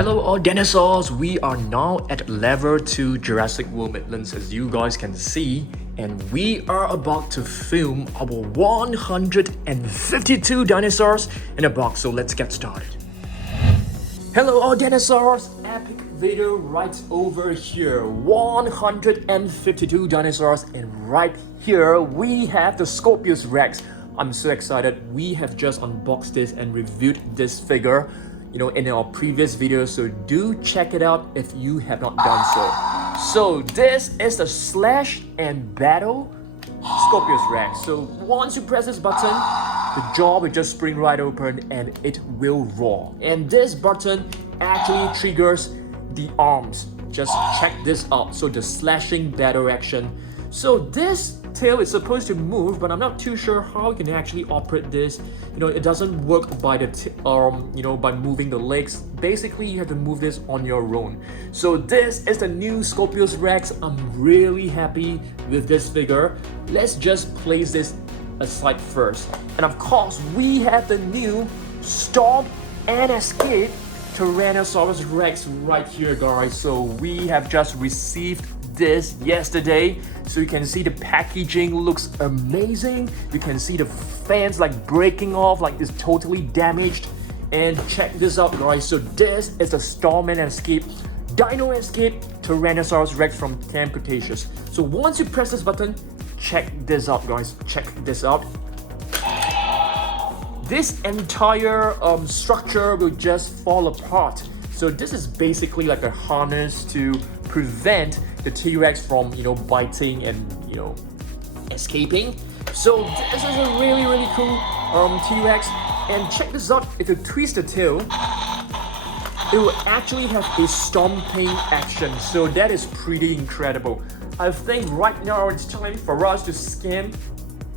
Hello all dinosaurs, we are now at level 2 Jurassic World Midlands as you guys can see, and we are about to film our 152 dinosaurs in a box, so let's get started. Hello all dinosaurs, epic video right over here, 152 dinosaurs, and right here we have the Scorpius Rex. I'm so excited, we have just unboxed this and reviewed this figure in our previous video, so do check it out if you have not done so. So this is the slash and battle Scorpius Rex. So once you press this button, the jaw will just spring right open and it will roar. And this button actually triggers the arms. Just check this out. So the slashing battle action. So this tail is supposed to move, but I'm not too sure how you can actually operate this. It doesn't work by the by moving the legs. Basically, you have to move this on your own. So this is the new Scorpius Rex. I'm really happy with this figure. Let's just place this aside first. And of course, we have the new Stomp and Escape Tyrannosaurus Rex right here, guys. So we have just received this yesterday, so you can see the packaging looks amazing. You can see the fans like breaking off, like it's totally damaged. And check this out, guys. So this is the Storm and Escape Dino Escape Tyrannosaurus Rex from Camp Cretaceous. So once you press this button, check this out, guys. Check this out. This entire structure will just fall apart. So this is basically like a harness to prevent the T-Rex from biting and escaping. So this is a really cool T-Rex. And check this out, if you twist the tail, it will actually have a stomping action. So that is pretty incredible. I think right now it's time for us to scan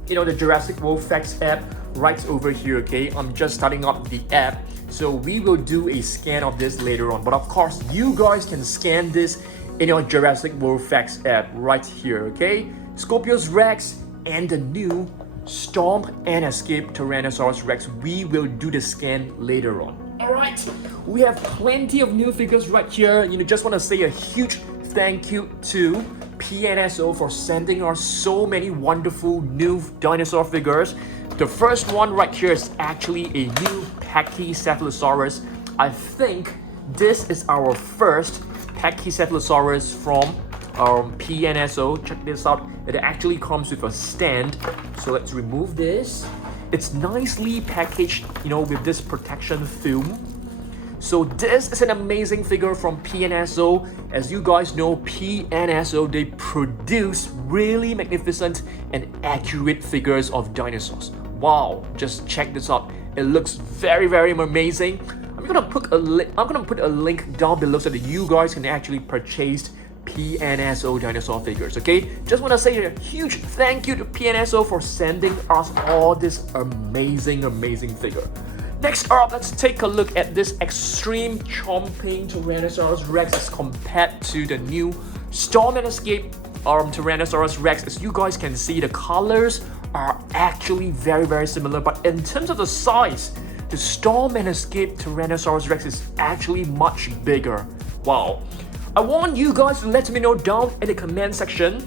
the Jurassic World Facts app right over here. Okay, I'm just starting up the app, so we will do a scan of this later on, but of course you guys can scan this in your Jurassic World Facts app right here. Okay, Scorpius Rex and the new Stomp and Escape Tyrannosaurus Rex. We will do the scan later on. Alright, we have plenty of new figures right here. Just want to say a huge thank you to PNSO for sending us so many wonderful new dinosaur figures. The first one right here is actually a new Pachycephalosaurus. I think this is our first Pachycephalosaurus from PNSO. Check this out. It actually comes with a stand. So let's remove this. It's nicely packaged, with this protection film. So this is an amazing figure from PNSO. As you guys know, PNSO, they produce really magnificent and accurate figures of dinosaurs. Wow, just check this out. It looks very amazing. I'm gonna put a link down below so that you guys can actually purchase PNSO dinosaur figures. Okay, just want to say a huge thank you to PNSO for sending us all this amazing figure. Next up, let's take a look at this extreme chomping Tyrannosaurus Rex as compared to the new Storm and Escape Tyrannosaurus Rex. As you guys can see, the colors are actually very similar, but in terms of the size, the Storm and Escape Tyrannosaurus Rex is actually much bigger. Wow. I want you guys to let me know down in the comment section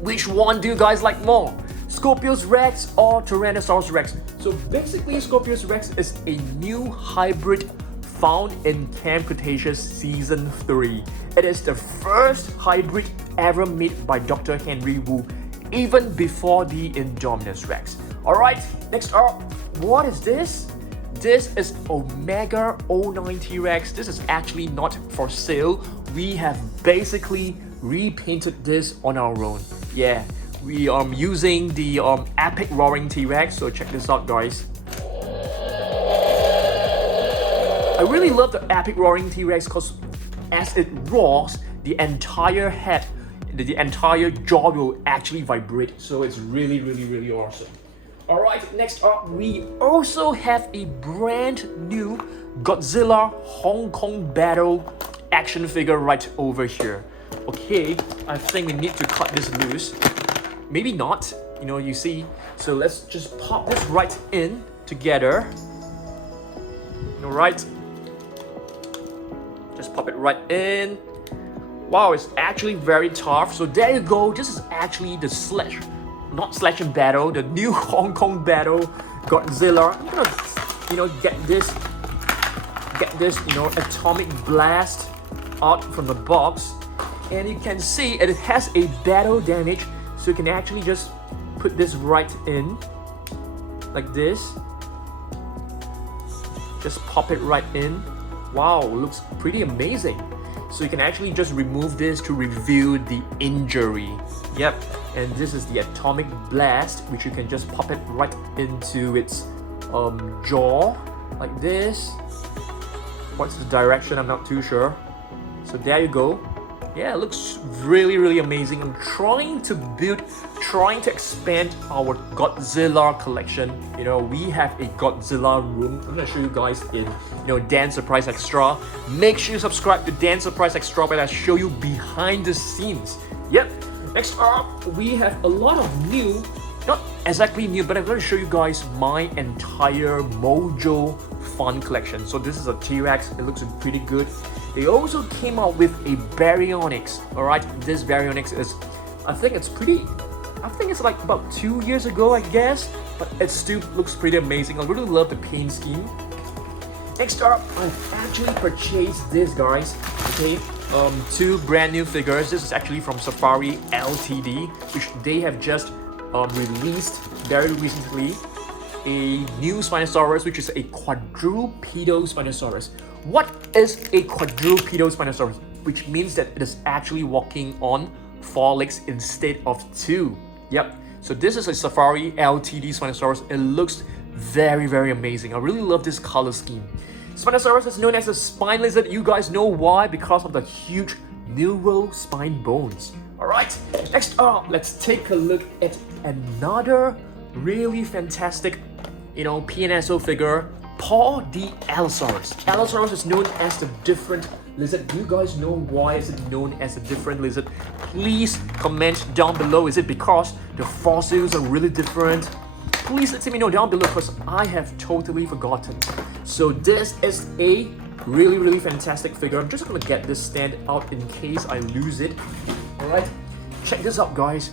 which one do you guys like more, Scorpius Rex or Tyrannosaurus Rex. So basically, Scorpius Rex is a new hybrid found in Camp Cretaceous Season 3. It is the first hybrid ever made by Dr. Henry Wu, even before the Indominus Rex. Alright, next up, what is this? This is Omega09 T-Rex. This is actually not for sale. We have basically repainted this on our own. Yeah, we are using the epic roaring T-Rex. So check this out, guys. I really love the epic roaring T-Rex because as it roars, the entire head, the entire jaw will actually vibrate. So it's really awesome. Alright, next up, we also have a brand new Godzilla Hong Kong Battle action figure right over here. Okay, I think we need to cut this loose. Maybe not, you see. So let's just pop this right in together. Alright. Just pop it right in. Wow, it's actually very tough. So there you go. This is actually the not slash and battle, the new Hong Kong battle Godzilla. I'm gonna, get this, atomic blast out from the box, and you can see it has a battle damage. So you can actually just put this right in, like this. Just pop it right in. Wow, looks pretty amazing. So you can actually just remove this to reveal the injury. Yep, and this is the atomic blast, which you can just pop it right into its jaw, like this. What's the direction? I'm not too sure. So there you go. Yeah, it looks really, really amazing. I'm trying to expand our Godzilla collection. We have a Godzilla room. I'm gonna show you guys in, Dan Surprise Extra. Make sure you subscribe to Dan Surprise Extra, but I show you behind the scenes. Yep. Next up, we have a lot of new, not exactly new, but I'm gonna show you guys my entire Mojo Fun collection. So this is a T-Rex. It looks pretty good. They also came out with a Baryonyx. Alright, this Baryonyx is, I think it's like about 2 years ago, I guess, but it still looks pretty amazing. I really love the paint scheme. Next up, I've actually purchased this, guys. Okay, two brand new figures. This is actually from Safari Ltd, which they have just released very recently. A new Spinosaurus, which is a quadrupedal Spinosaurus. What is a quadrupedal Spinosaurus? Which means that it is actually walking on 4 legs instead of 2. Yep. So this is a Safari Ltd Spinosaurus. It looks very, very amazing. I really love this color scheme. Spinosaurus is known as a spine lizard. You guys know why? Because of the huge neural spine bones. Alright, next up, let's take a look at another really fantastic, PNSO figure, Paul the Allosaurus. Allosaurus is known as the different lizard. Do you guys know why is it known as a different lizard? Please comment down below. Is it because the fossils are really different? Please let me know down below because I have totally forgotten. So this is a really, really fantastic figure. I'm just gonna get this stand out in case I lose it. Alright, check this out, guys.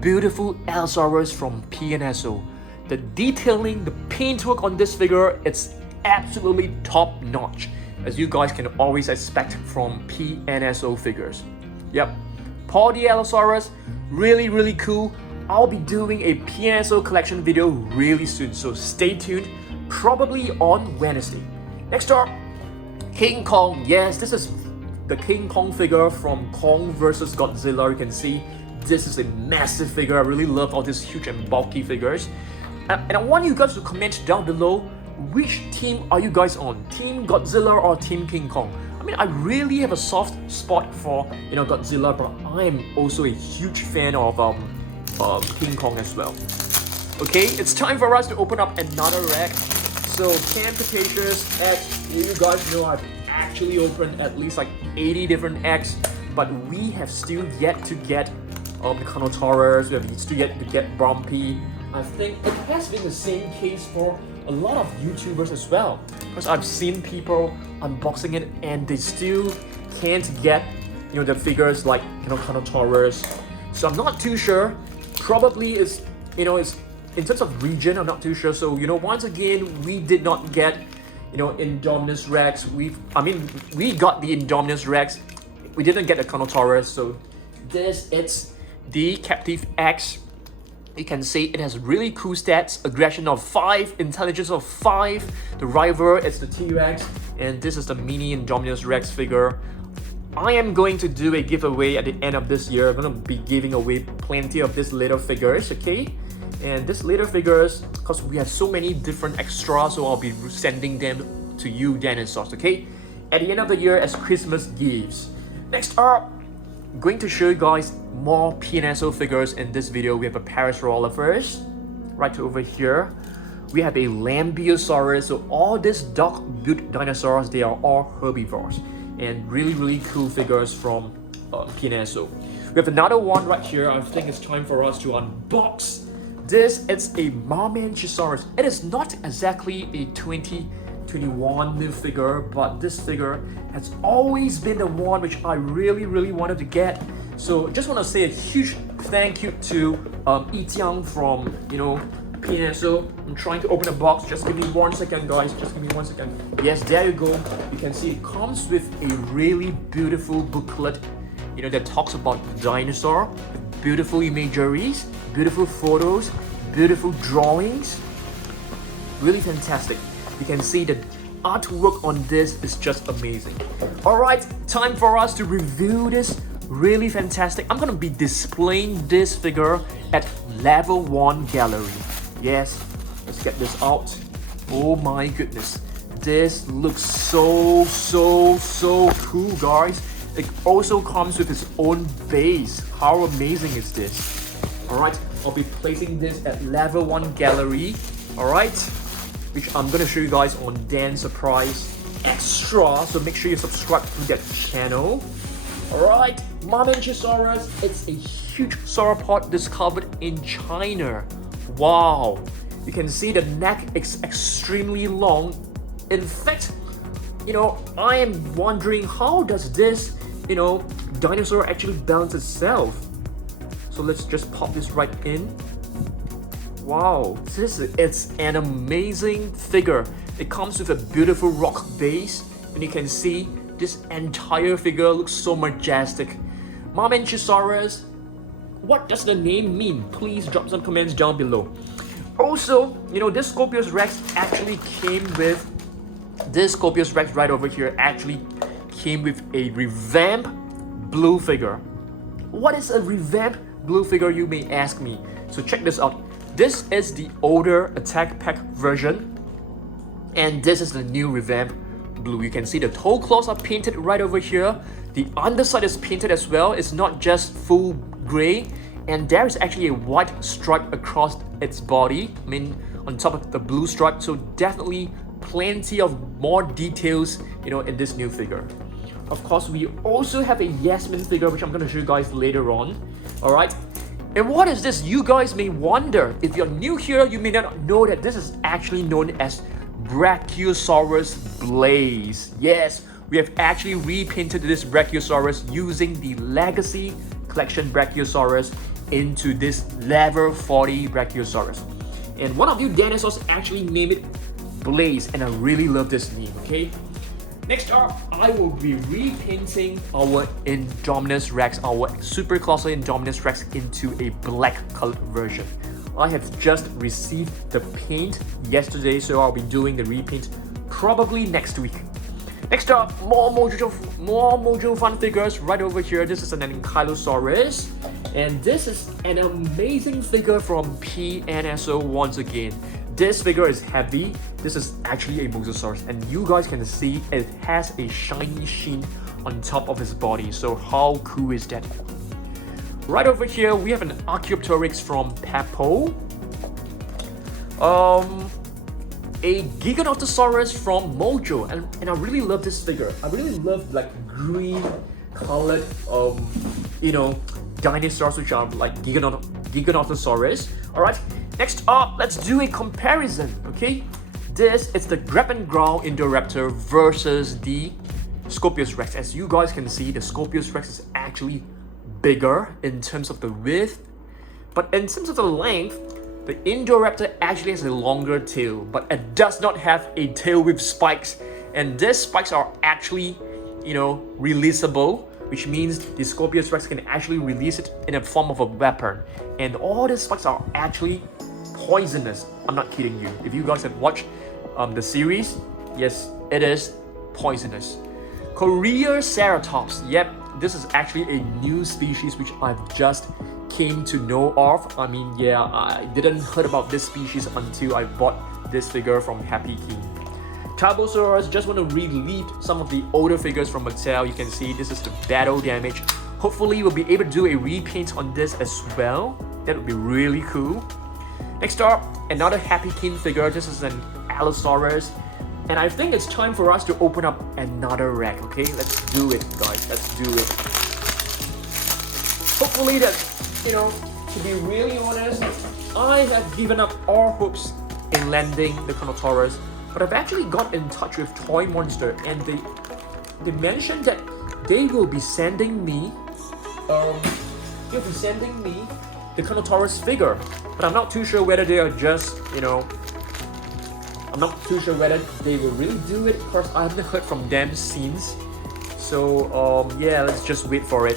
Beautiful Allosaurus from PNSO. The detailing, the paintwork on this figure, it's absolutely top notch, as you guys can always expect from PNSO figures. Yep, Paul the Allosaurus, really, really cool. I'll be doing a PNSO collection video really soon, so stay tuned, probably on Wednesday. Next up, King Kong. Yes, this is the King Kong figure from Kong vs Godzilla. You can see this is a massive figure. I really love all these huge and bulky figures. And I want you guys to comment down below, which team are you guys on? Team Godzilla or Team King Kong? I mean, I really have a soft spot for Godzilla, but I am also a huge fan of King Kong as well. Okay, it's time for us to open up another rack. So Cretaceous Eggs, you guys know I've actually opened at least like 80 different eggs, but we have still yet to get the Carnotaurus, we have still yet to get Bumpy. I think it has been the same case for a lot of YouTubers as well, because I've seen people unboxing it and they still can't get the figures like Carnotaurus. So I'm not too sure. Probably is is in terms of region, I'm not too sure. So once again, we did not get Indominus Rex. We got the Indominus Rex. We didn't get the Carnotaurus. So it's the Captive X. You can see it has really cool stats: aggression of 5, intelligence of 5. The rival is the T-Rex, and this is the mini Indominus Rex figure. I am going to do a giveaway at the end of this year. I'm gonna be giving away plenty of these little figures, okay? And these little figures, because we have so many different extras, so I'll be sending them to you, Dinosaurs, okay? At the end of the year as Christmas gifts. Next up, I'm going to show you guys more PNSO figures in this video. We have a Parasaurolophus right over here. We have a Lambiosaurus. So all these dog-built dinosaurs, they are all herbivores. And really, really cool figures from PNSO. We have another one right here. I think it's time for us to unbox. This is a Magentasaurus. It is not exactly a 2020 2021 new figure, but this figure has always been the one which I really wanted to get. So just want to say a huge thank you to Itiang from PNSO. I'm trying to open the box. Just give me 1 second, guys. Just give me 1 second. Yes, there you go. You can see it comes with a really beautiful booklet, that talks about the dinosaur. Beautiful imageries, beautiful photos, beautiful drawings. Really fantastic. You can see the artwork on this is just amazing. Alright, time for us to review this. Really fantastic. I'm gonna be displaying this figure at level 1 gallery. Yes, let's get this out. Oh my goodness. This looks so cool, guys. It also comes with its own base. How amazing is this? Alright, I'll be placing this at level 1 gallery. Alright, which I'm gonna show you guys on Dan Surprise Extra. So make sure you subscribe to that channel. Alright, Magentasaurus. It's a huge sauropod discovered in China. Wow, you can see the neck is extremely long. In fact, I am wondering how does this, dinosaur actually balance itself. So let's just pop this right in. Wow, it's an amazing figure. It comes with a beautiful rock base, and you can see this entire figure looks so majestic. Magentasaurus, what does the name mean? Please drop some comments down below. Also, this Scorpius Rex actually came with this Scorpius Rex right over here actually came with a revamped blue figure. What is a revamped blue figure, you may ask me? So check this out. This is the older attack pack version, and this is the new revamped blue. You can see the toe claws are painted right over here. The underside is painted as well. It's not just full gray, and there is actually a white stripe across its body, on top of the blue stripe. So definitely plenty of more details, in this new figure. Of course, we also have a Yasmin figure, which I'm going to show you guys later on. Alright, and what is this? You guys may wonder. If you're new here, you may not know that this is actually known as Brachiosaurus Blaze. Yes, we have actually repainted this Brachiosaurus using the Legacy Collection Brachiosaurus into this level 40 Brachiosaurus. And one of you dinosaurs actually named it Blaze, and I really love this name, okay? Next up, I will be repainting our Indominus Rex, our Super Colossal Indominus Rex, into a black colored version. I have just received the paint yesterday, so I'll be doing the repaint probably next week. Next up, more Mojo Fun figures right over here. This is an Ankylosaurus, and this is an amazing figure from PNSO once again. This figure is heavy. This is actually a Mosasaurus, and you guys can see it has a shiny sheen on top of his body. So how cool is that? Right over here, we have an Archaeopteryx from Peppo. A Giganotosaurus from Mojo, and I really love this figure. I really love like green colored, dinosaurs which are like Giganotosaurus. Alright, next up, let's do a comparison, okay? This is the Grab and Growl Indoraptor versus the Scorpius Rex. As you guys can see, the Scorpius Rex is actually bigger in terms of the width, but in terms of the length, the Indoraptor actually has a longer tail, but it does not have a tail with spikes, and these spikes are actually, releasable, which means the Scorpius Rex can actually release it in a form of a weapon, and all the spikes are actually poisonous. I'm not kidding you. If you guys have watched the series, yes, it is poisonous. Ceratops. Yep, this is actually a new species which I've just came to know of. I didn't heard about this species until I bought this figure from Happy King. Tarbosaurus, just want to relieve some of the older figures from Mattel. You can see this is the battle damage. Hopefully we'll be able to do a repaint on this as well. That would be really cool. Next up, another Happy King figure. This is an Allosaurus, and I think it's time for us to open up another rack. Okay, let's do it, guys. Let's do it. Hopefully that, to be really honest, I have given up all hopes in landing the Carnotaurus, But I've actually got in touch with Toy Monster, and they mentioned that they will be sending me the Carnotaurus figure. But I'm not too sure whether they are just, I'm not too sure whether they will really do it, because I haven't heard from them since. So yeah, let's just wait for it.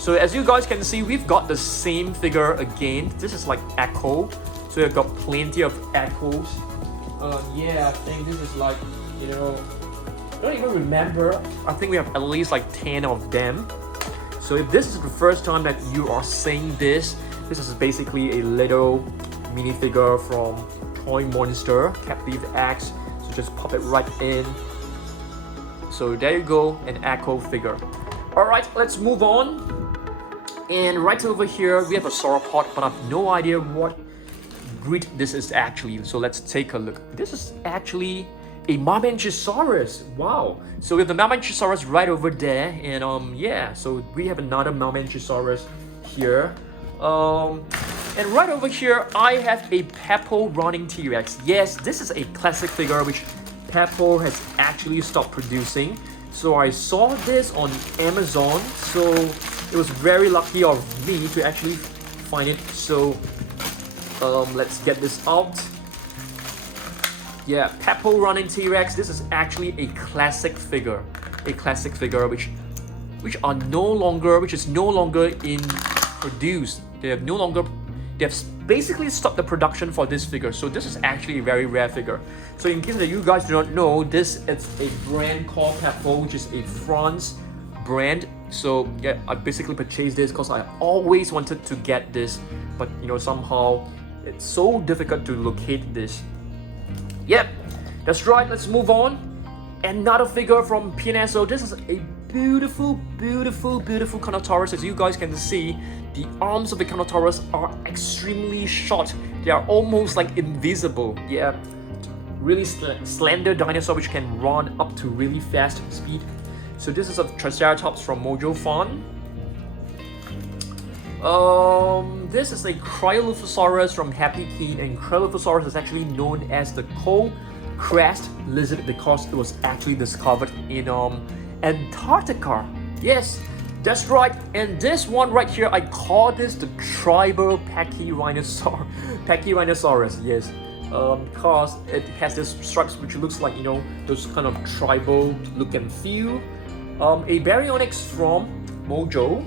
So as you guys can see, we've got the same figure again. This is like Echo, so we've got plenty of Echoes. Yeah, I think this is like, I don't even remember. I think we have at least like 10 of them. So if this is the first time that you are seeing this is basically a little minifigure from Toy Monster, Captive X. So just pop it right in. So there you go, an Echo figure. Alright, let's move on. And right over here, we have a sauropod, but I have no idea what breed this is actually. So let's take a look. This is actually a Magentasaurus. Wow. So we have the Magentasaurus right over there. And yeah, so we have another Magentasaurus here. And right over here, I have a Peppo-running T-Rex. Yes, this is a classic figure which Peppo has actually stopped producing. So I saw this on Amazon, so it was very lucky of me to actually find it. So let's get this out. Yeah, Peppo-running T-Rex. This is actually a classic figure, which is no longer in produce. They have basically stopped the production for this figure. So this is actually a very rare figure. So in case that you guys do not know, this is a brand called Peppo, which is a France brand. So yeah, I basically purchased this because I always wanted to get this, but somehow it's so difficult to locate this. Yep, that's right, let's move on. Another figure from PNSO. This is a beautiful Carnotaurus. As you guys can see, the arms of the Carnotaurus are extremely short. They are almost like invisible. Yeah, really slender dinosaur which can run up to really fast speed. So this is a Triceratops from Mojo Fun. This is a Cryolophosaurus from Happy Keen, and Cryolophosaurus is actually known as the cold crest lizard because it was actually discovered in Antarctica. Yes, that's right. And this one right here, I call this the tribal Pachycephalosaurus. Yes, because it has this stripes which looks like those kind of tribal look and feel. A Baryonyx from Mojo.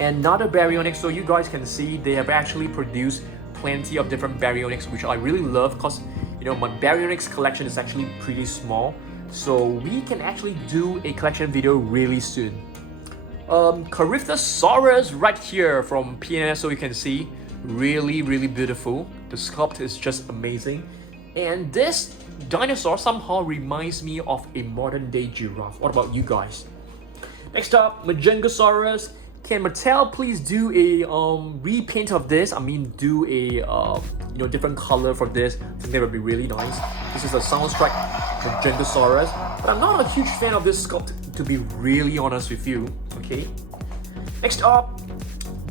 Another Baryonyx. So you guys can see they have actually produced plenty of different Baryonyx, which I really love because my Baryonyx collection is actually pretty small. So we can actually do a collection video really soon. Caryphthosaurus right here from PNS. So you can see really beautiful. The sculpt is just amazing. And this dinosaur somehow reminds me of a modern day giraffe. What about you guys? Next up, Magentasaurus. Can Mattel please do a repaint of this? I mean, do a different color for this. I think that would be really nice. This is a Soundstrike Magentasaurus, but I'm not a huge fan of this sculpt, to be really honest with you. Okay. Next up,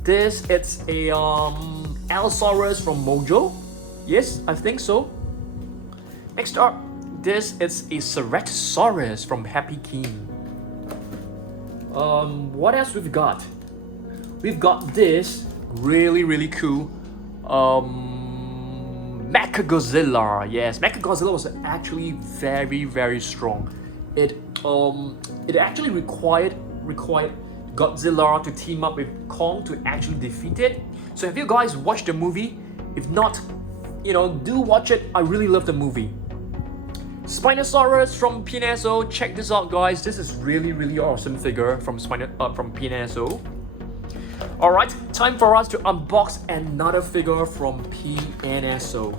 this it's a Allosaurus from Mojo. Yes, I think so. Next up, this is a Ceratosaurus from Happy Keen. What else we've got? We've got this really cool Mechagodzilla. Yes, Mechagodzilla was actually very strong. It actually required Godzilla to team up with Kong to actually defeat it. So have you guys watched the movie? If not, do watch it. I really love the movie. Spinosaurus from PNSO. Check this out, guys. This is really awesome figure from PNSO. Alright, time for us to unbox another figure from PNSO.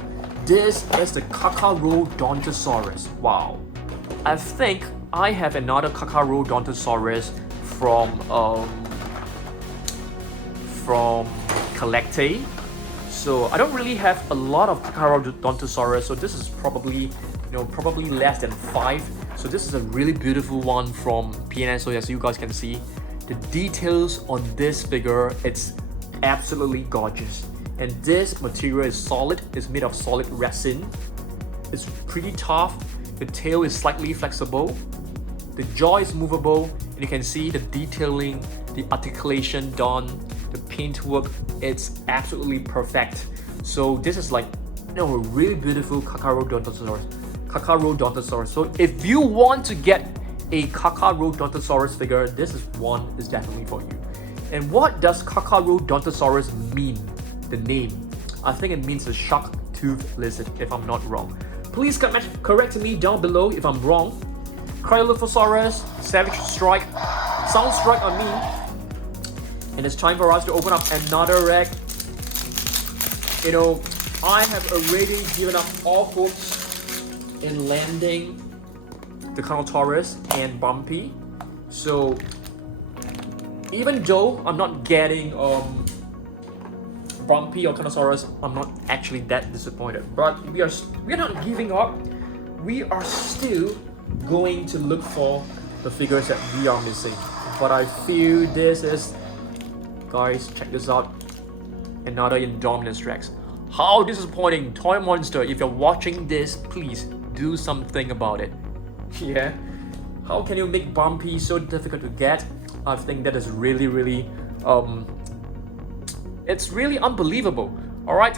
This is the Kakaroo Dontasaurus. Wow. I think I have another Kakaroo Dontasaurus from Collecte. So I don't really have a lot of Kakaroo Dontasaurus, so this is probably less than 5. So this is a really beautiful one from PNSO, as you guys can see. The details on this figure, it's absolutely gorgeous. And this material is solid, it's made of solid resin. It's pretty tough. The tail is slightly flexible. The jaw is movable, and you can see the detailing, the articulation done, the paintwork, it's absolutely perfect. So this is like, you know, a really beautiful Kakaroo Dontasaurus. So if you want to get a Kakaroo Dontasaurus figure, this is definitely for you. And what does Kakaroo Dontasaurus mean? The name. I think it means a shark-toothed lizard, if I'm not wrong. Please correct me down below if I'm wrong. Cryolophosaurus, Savage Strike, Sound Strike on me. And it's time for us to open up another egg. You know, I have already given up all hopes in landing the Carnotaurus and Bumpy. So even though I'm not getting Bumpy or Carnotaurus, I'm not actually that disappointed. But we're not giving up. We are still going to look for the figures that we are missing. But I feel this is, guys, check this out, another Indominus Rex. How disappointing, Toy Monster. If you're watching this, please do something about it. Yeah, how can you make Bumpy so difficult to get? I think that is really it's really unbelievable. All right,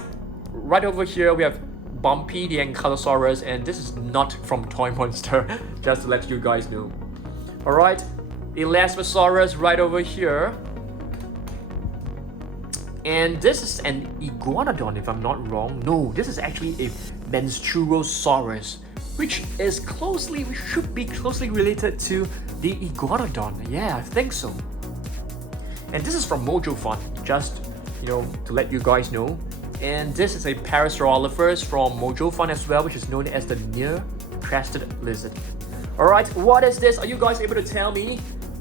right over here we have Bumpy the Ankylosaurus, and this is not from Toy Monster, just to let you guys know. All right, Elasmosaurus right over here, and this is an Iguanodon, if I'm not wrong. No, this is actually a Menstruosaurus, which should be closely related to the Iguanodon. Yeah, I think so. And this is from Mojo Fun, just, you know, to let you guys know. And this is a Parasaurolophus from Mojo Fun as well, which is known as the near-crested lizard. Alright, what is this? Are you guys able to tell me?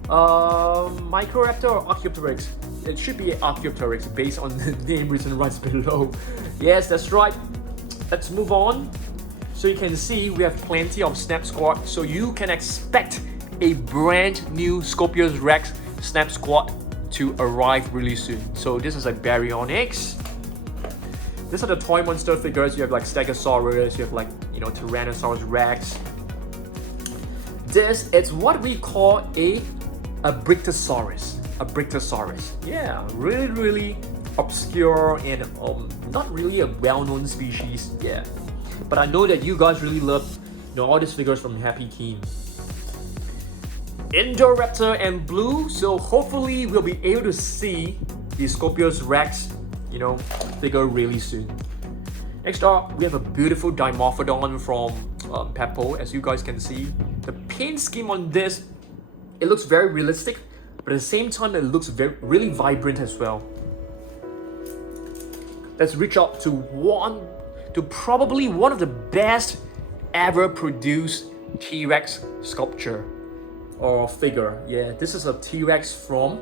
Microraptor or Archaeopteryx? It should be Archaeopteryx based on the name written right below. Yes, that's right. Let's move on. So you can see we have plenty of Snap Squad, so you can expect a brand new Scorpius Rex Snap Squad to arrive really soon. So this is a Baryonyx. These are the Toy Monster figures. You have like Stegosaurus, you have like, you know, Tyrannosaurus Rex. This is what we call a Brictosaurus. A Brictosaurus. Yeah, really obscure and not really a well-known species. Yeah, but I know that you guys really love, you know, all these figures from Happy Team. Indoraptor and Blue, so hopefully we'll be able to see the Scorpius Rex, you know, figure really soon. Next up, we have a beautiful Dimorphodon from Peppo, as you guys can see. The paint scheme on this, it looks very realistic, but at the same time, it looks really vibrant as well. Let's reach out to probably one of the best ever produced T-Rex sculpture or figure. Yeah, this is a T-Rex from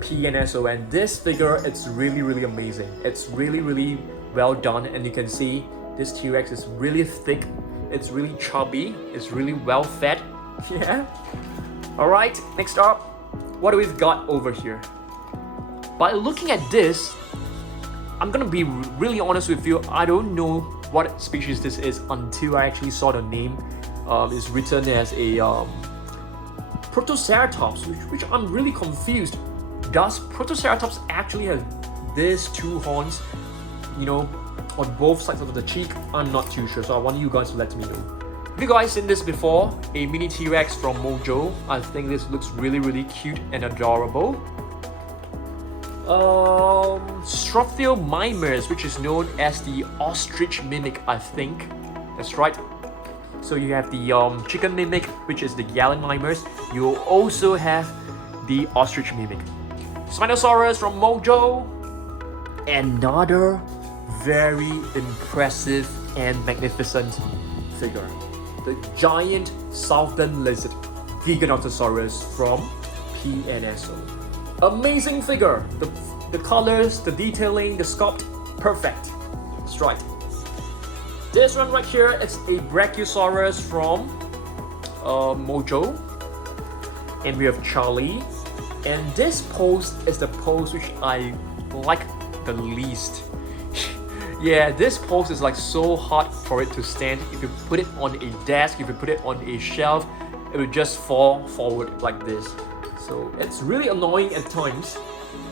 PNSO, and this figure, it's really amazing. It's really well done, and you can see this T-Rex is really thick, it's really chubby, it's really well fed. Yeah. All right, next up, what do we've got over here? By looking at this, I'm gonna be really honest with you, I don't know what species this is until I actually saw the name. It's written as a Protoceratops, which I'm really confused. Does Protoceratops actually have these two horns, you know, on both sides of the cheek? I'm not too sure, so I want you guys to let me know. Have you guys seen this before? A mini T-Rex from Mojo. I think this looks really cute and adorable. Strophiomimers, which is known as the ostrich mimic, I think. That's right. So you have the chicken mimic, which is the Gallimimus. You also have the ostrich mimic. Spinosaurus from Mojo. Another very impressive and magnificent figure. The giant southern lizard, Giganotosaurus from PNSO. Amazing figure. The colors, the detailing, the sculpt, perfect. That's right. This one right here, it's a Brachiosaurus from Mojo. And we have Charlie. And this pose is the pose which I like the least. Yeah, this post is like so hard for it to stand. If you put it on a desk, if you put it on a shelf, it will just fall forward like this. So it's really annoying at times.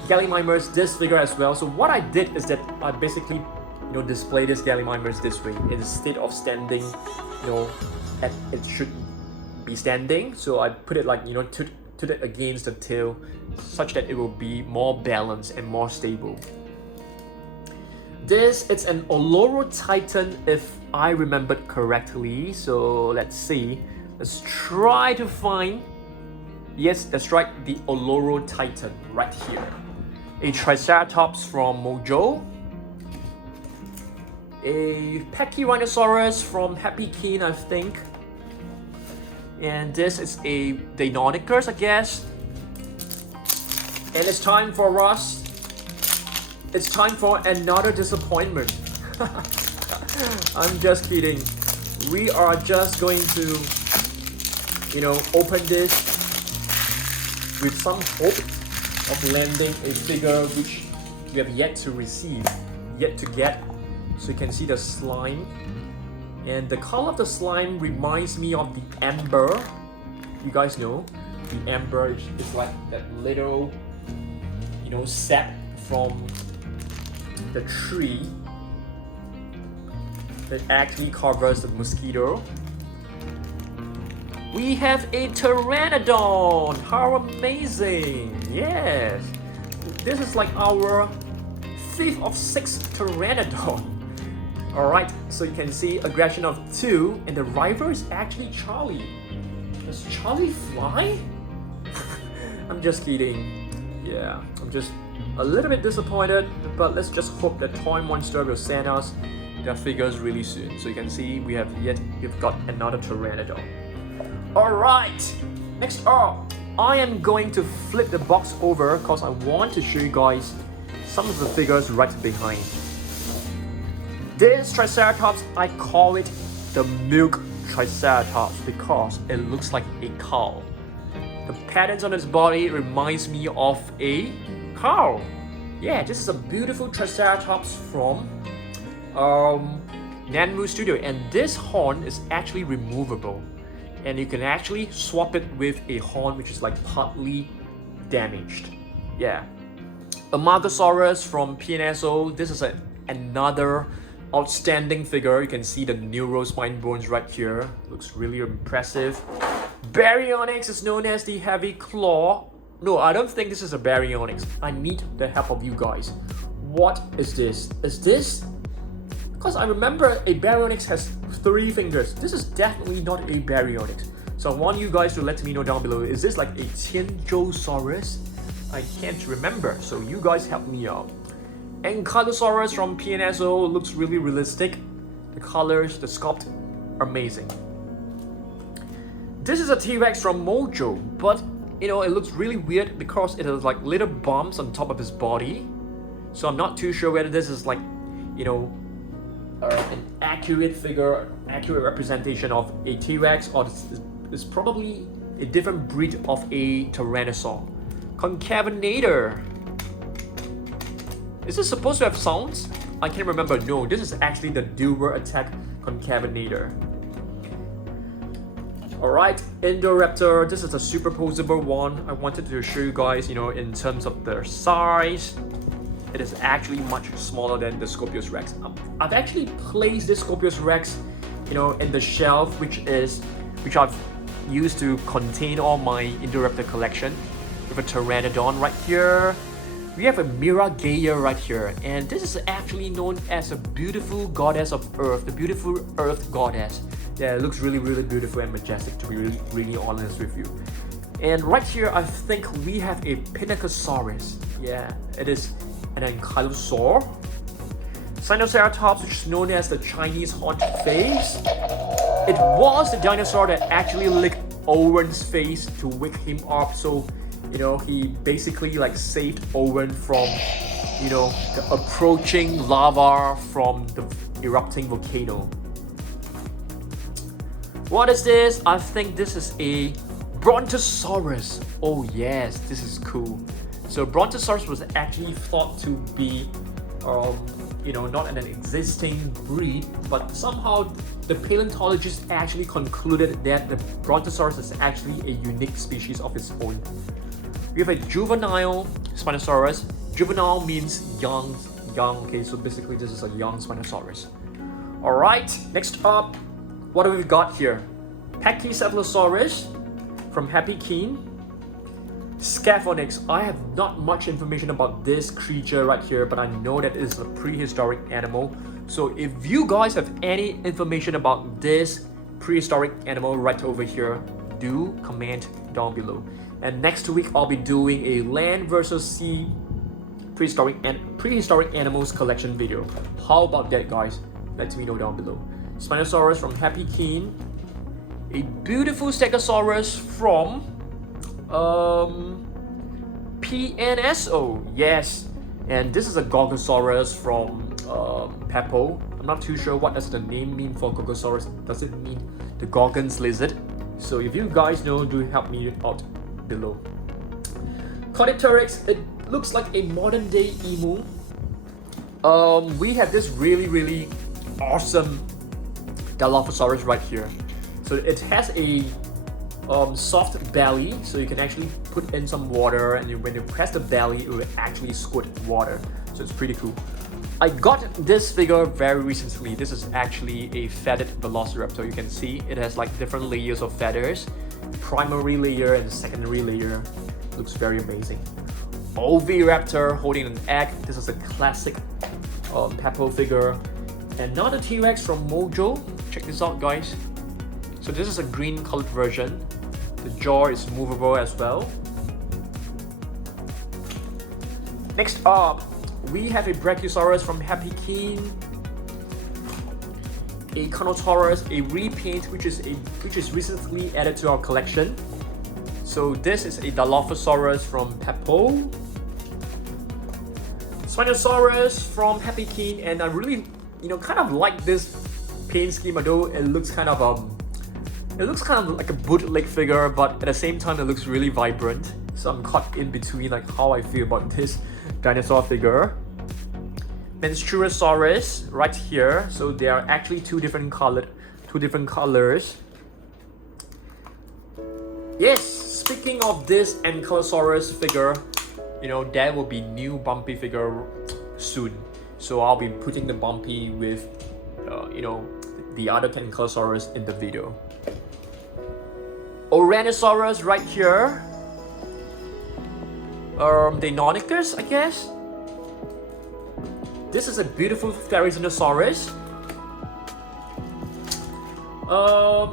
Gallimimus, this figure as well. So what I did is that I basically, display this Gallimimus this way instead of standing, it should be standing. So I put it like, to it against the tail, such that it will be more balanced and more stable. It's an Olorotitan if I remembered correctly. So let's see. Let's try to find. Yes, that's right, the Olorotitan right here. A Triceratops from Mojo. A Pachycephalosaurus from Happy Keen, I think. And this is a Deinonychus, I guess. And it's time for us. It's time for another disappointment. I'm just kidding. We are just going to, open this with some hope of landing a figure which we have yet to receive, yet to get. So you can see the slime. And the color of the slime reminds me of the amber. You guys know, the amber is like that little, sap from the tree that actually covers the mosquito. We have a Pteranodon! How amazing! Yes! This is like our 5th of 6 Pteranodon. Alright, so you can see aggression of 2, and the rival is actually Charlie. Does Charlie fly? I'm just kidding. Yeah, I'm just a little bit disappointed, but let's just hope that Toy Monster will send us their figures really soon. So you can see we've got another Pteranodon. Alright, next up, I am going to flip the box over because I want to show you guys some of the figures right behind. This Triceratops, I call it the Milk Triceratops because it looks like a cow. The patterns on its body reminds me of a cow. Yeah, this is a beautiful Triceratops from Nanmu Studio, and this horn is actually removable. And you can actually swap it with a horn which is like partly damaged. Yeah. Amargasaurus from PNSO. This is another outstanding figure. You can see the neurospine bones right here. Looks really impressive. Baryonyx is known as the heavy claw. No, I don't think this is a Baryonyx. I need the help of you guys. What is this? Is this? Because I remember a Baryonyx has 3 fingers. This is definitely not a Baryonyx. So I want you guys to let me know down below. Is this like a Geosaurus? I can't remember. So you guys help me out. Ankylosaurus from PNSO looks really realistic. The colors, the sculpt, amazing. This is a T-Rex from Mojo, but it looks really weird because it has like little bumps on top of his body. So I'm not too sure whether this is like, an accurate figure, accurate representation of a T-Rex, or it's probably a different breed of a Tyrannosaur. Concavenator. Is this supposed to have sounds? I can't remember. No, this is actually the Dual Attack Concavenator. Alright, Indoraptor. This is a superposable one. I wanted to show you guys, in terms of their size. It is actually much smaller than the Scorpius Rex. I've actually placed this Scorpius Rex, in the shelf, which I've used to contain all my Indoraptor collection. We have a Pteranodon right here. We have a Miragaea right here, and this is actually known as a beautiful goddess of Earth, the beautiful Earth goddess. Yeah, it looks really, really beautiful and majestic, to be really, really honest with you. And right here, I think we have a Pinacosaurus. Yeah, it is an Ankylosaur. Sinoceratops, which is known as the Chinese haunted face. It was the dinosaur that actually licked Owen's face to wake him up. So, he basically like saved Owen from, the approaching lava from the erupting volcano. What is this? I think this is a Brontosaurus. Oh yes, this is cool. So Brontosaurus was actually thought to be not an existing breed, but somehow the paleontologists actually concluded that the Brontosaurus is actually a unique species of its own. We have a Juvenile Spinosaurus. Juvenile means young. Okay, so basically this is a young Spinosaurus. Alright, next up, what have we got here? Pachycephalosaurus from Happy Keen. Scorpios. I have not much information about this creature right here, but I know that it is a prehistoric animal. So if you guys have any information about this prehistoric animal right over here, do comment down below. And next week I'll be doing a land versus sea prehistoric animals collection video. How about that, guys? Let me know down below. Spinosaurus from Happy Keen. A beautiful Stegosaurus from PNSO, yes. And this is a Gogosaurus from Peppo. I'm not too sure what does the name mean for Gogosaurus. Does it mean the Gorgon's lizard? So if you guys know, do help me out below. Caryphthosaurus, it looks like a modern day emu. We have this really awesome Dilophosaurus right here. So it has a soft belly, so you can actually put in some water, and when you press the belly, it will actually squirt water. So it's pretty cool. I got this figure very recently. This is actually a feathered Velociraptor. You can see it has like different layers of feathers. Primary layer and secondary layer. Looks very amazing. Oviraptor holding an egg. This is a classic Peppo figure. Another T-Rex from Mojo. Check this out, guys. So this is a green colored version. The jaw is movable as well. Next up, we have a Brachiosaurus from Happy Keen. A Carnotaurus, a repaint which is recently added to our collection. So this is a Dilophosaurus from Peppo. Spinosaurus from Happy Keen, and I really kind of like this paint scheme, although it looks kind of like a bootleg figure, but at the same time it looks really vibrant. So I'm caught in between like how I feel about this dinosaur figure. Menstruosaurus right here. So they are actually two different colors. Yes, speaking of this Ankylosaurus figure, there will be new Bumpy figure soon. So I'll be putting the Bumpy with the other Ankylosaurus in the video. Tyrannosaurus right here. Deinonychus, I guess. This is a beautiful Tyrannosaurus.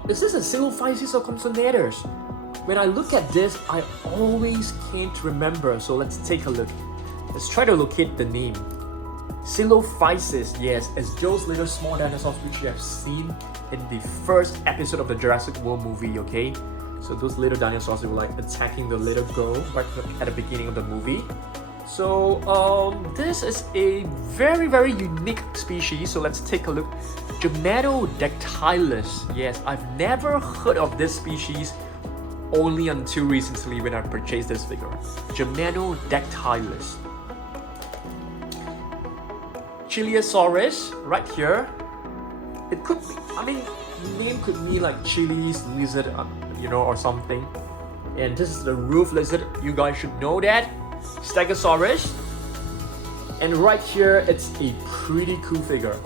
Is this a Silophysis or Compsognathus? When I look at this, I always can't remember. So let's take a look. Let's try to locate the name. Silophysis, yes, it's those little small dinosaurs which you have seen in the first episode of the Jurassic World movie, okay? So those little dinosaurs were like attacking the little girl right at the beginning of the movie. So this is a very unique species. So let's take a look. Gemino Dectylus. Yes, I've never heard of this species only until recently when I purchased this figure. Gemino Dectylus. Chiliosaurus right here. It could be, name could mean like chilies, lizard, or something. And this is the roof lizard. You guys should know that. Stegosaurus. And right here, it's a pretty cool figure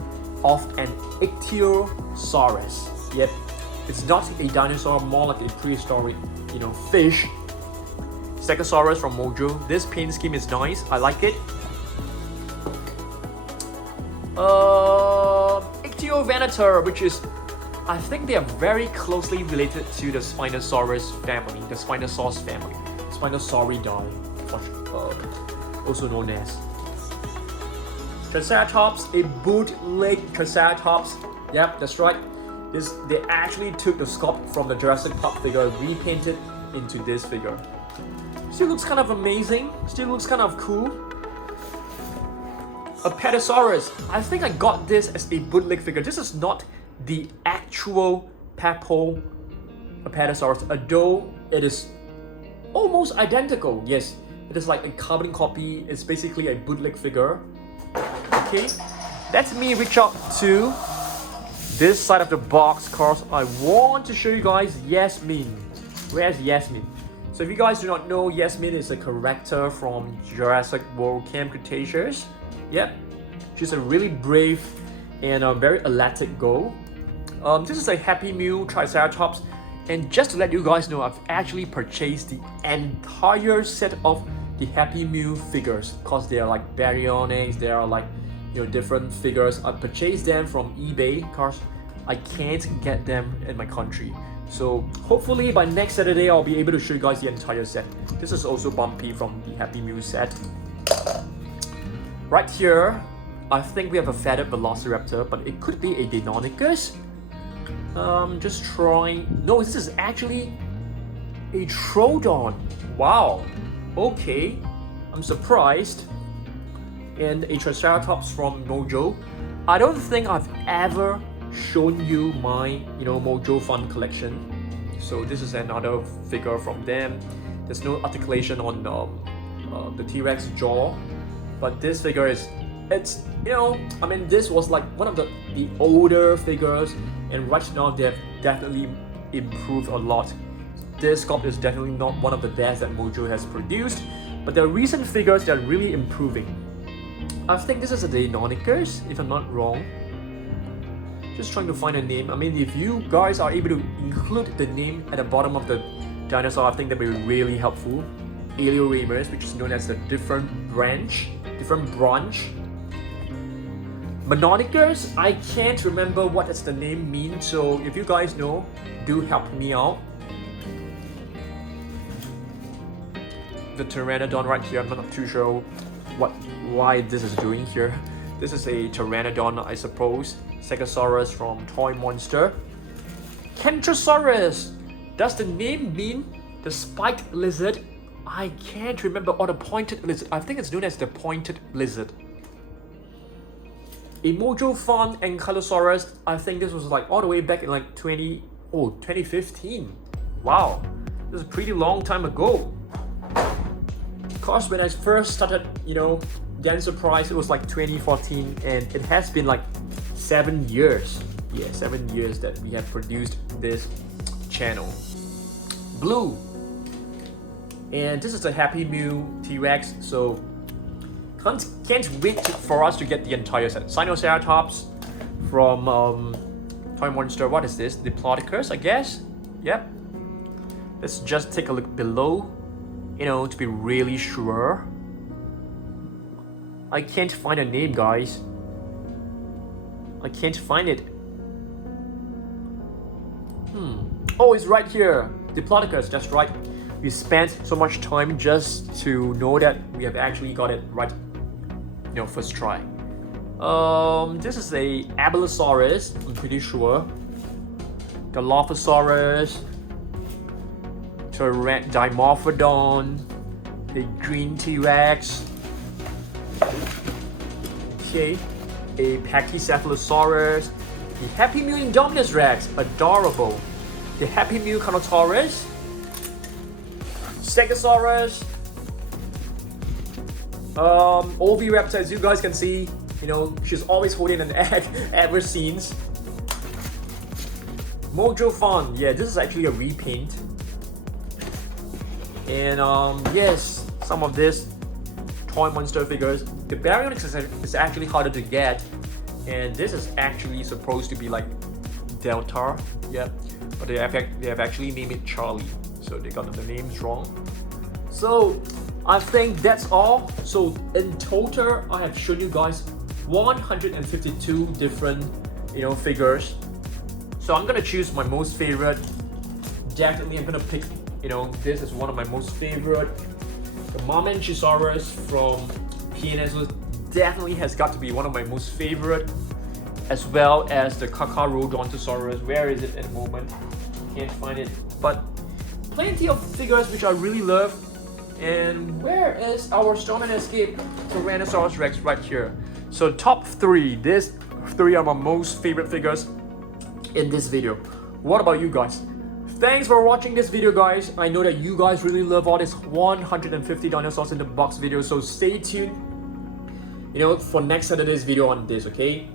of an Ichthyosaurus. Yep, it's not a dinosaur, more like a prehistoric, fish. Stegosaurus from Mojo. This paint scheme is nice. I like it. Ichthyovanator, which is, I think they are very closely related to the Spinosaurus family, the Spinosaurus family. Spinosauridae, also known as. Triceratops, a bootleg Triceratops. Yep, that's right. They actually took the sculpt from the Jurassic Park figure, repainted into this figure. Still looks kind of amazing. Still looks kind of cool. A Apatosaurus. I think I got this as a bootleg figure. This is not the actual Peppo Apatosaurus, although it is almost identical. Yes, it is like a carbon copy. It's basically a bootleg figure. Okay, let me reach out to this side of the box because I want to show you guys Yasmin. Where's Yasmin? So if you guys do not know, Yasmin is a character from Jurassic World Camp Cretaceous. Yep, she's a really brave and a very athletic girl. This is a Happy Meal Triceratops, and just to let you guys know, I've actually purchased the entire set of the Happy Meal figures because they are like Baryonyx, they are like, you know, different figures. I purchased them from eBay because I can't get them in my country. So hopefully by next Saturday I'll be able to show you guys the entire set. This is also Bumpy from the Happy Meal set. Right here, I think we have a feathered Velociraptor, but it could be a Deinonychus. Just trying. No, this is actually a Troodon. Wow. Okay, I'm surprised. And a Triceratops from Mojo. I don't think I've ever shown you my, Mojo Fun collection. So this is another figure from them. There's no articulation on the T-Rex jaw, but this figure is, this was like one of the older figures, and right now they have definitely improved a lot. This sculpt is definitely not one of the best that Mojo has produced, but the recent figures, they're really improving. I think this is a Deinonychus, if I'm not wrong. Just trying to find a name. I mean, if you guys are able to include the name at the bottom of the dinosaur, I think that would be really helpful. Alioramus, which is known as a different branch. Mononychus, I can't remember what does the name mean, so if you guys know, do help me out. The Pteranodon right here, I'm not too sure why this is doing here. This is a Pteranodon, I suppose. Stegosaurus from Toy Monster. Kentrosaurus! Does the name mean the spiked lizard? I can't remember. Or the pointed lizard. I think it's known as the pointed lizard. A Mojo Fun and Ankylosaurus. I think this was like all the way back in like 2015. Wow, this is a pretty long time ago. Of course, when I first started, getting surprised, it was like 2014, and it has been like 7 years. Yeah, 7 years that we have produced this channel. Blue. And this is a Happy Meal T-Rex, so can't wait for us to get the entire set. Sinoceratops from Toy Monster. What is this? Diplodocus, I guess? Yep. Let's just take a look below, to be really sure. I can't find a name, guys. I can't find it. Oh, it's right here. Diplodocus, that's right. We spent so much time just to know that we have actually got it right, first try. This is a Allosaurus, I'm pretty sure. Colossal, Dimorphodon, the green T-Rex. Okay, a Pachycephalosaurus, the Happy Meal Indominus Rex, adorable. The Happy Meal Carnotaurus, Stegosaurus, Oviraptor, as you guys can see, she's always holding an egg ever since. Mojo Fun, yeah, this is actually a repaint. And yes, some of this Toy Monster figures. The Baryonyx is actually harder to get, and this is actually supposed to be like Delta, yeah, but they have actually named it Charlie, so they got the names wrong. So I think that's all. So in total, I have shown you guys 152 different figures. So I'm gonna choose my most favorite. Definitely, I'm gonna pick. This is one of my most favorite. The Magentasaurus from PNS definitely has got to be one of my most favorite, as well as the Kakaroo Dontasaurus. Where is it at the moment? Can't find it. But plenty of figures which I really love. And where is our Storm and Escape Tyrannosaurus Rex right here? So top 3. These 3 are my most favorite figures in this video. What about you guys? Thanks for watching this video, guys. I know that you guys really love all this 150 dinosaurs in the box videos, so stay tuned. for next Saturday's video on this, okay?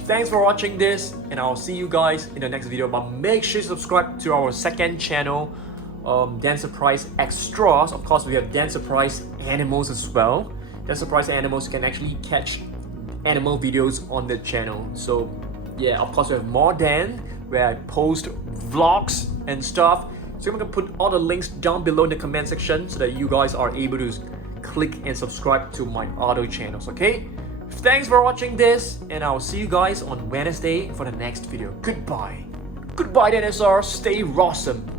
Thanks for watching this, and I'll see you guys in the next video. But make sure you subscribe to our second channel, Dan Surprise Extras. Of course, we have Dan Surprise Animals as well. Dan Surprise Animals, you can actually catch animal videos on the channel. So yeah, of course we have more Dan, where I post vlogs and stuff. So I'm gonna put all the links down below in the comment section so that you guys are able to click and subscribe to my other channels, okay? Thanks for watching this, and I'll see you guys on Wednesday for the next video. Goodbye. Goodbye, dinosaurs. Stay awesome.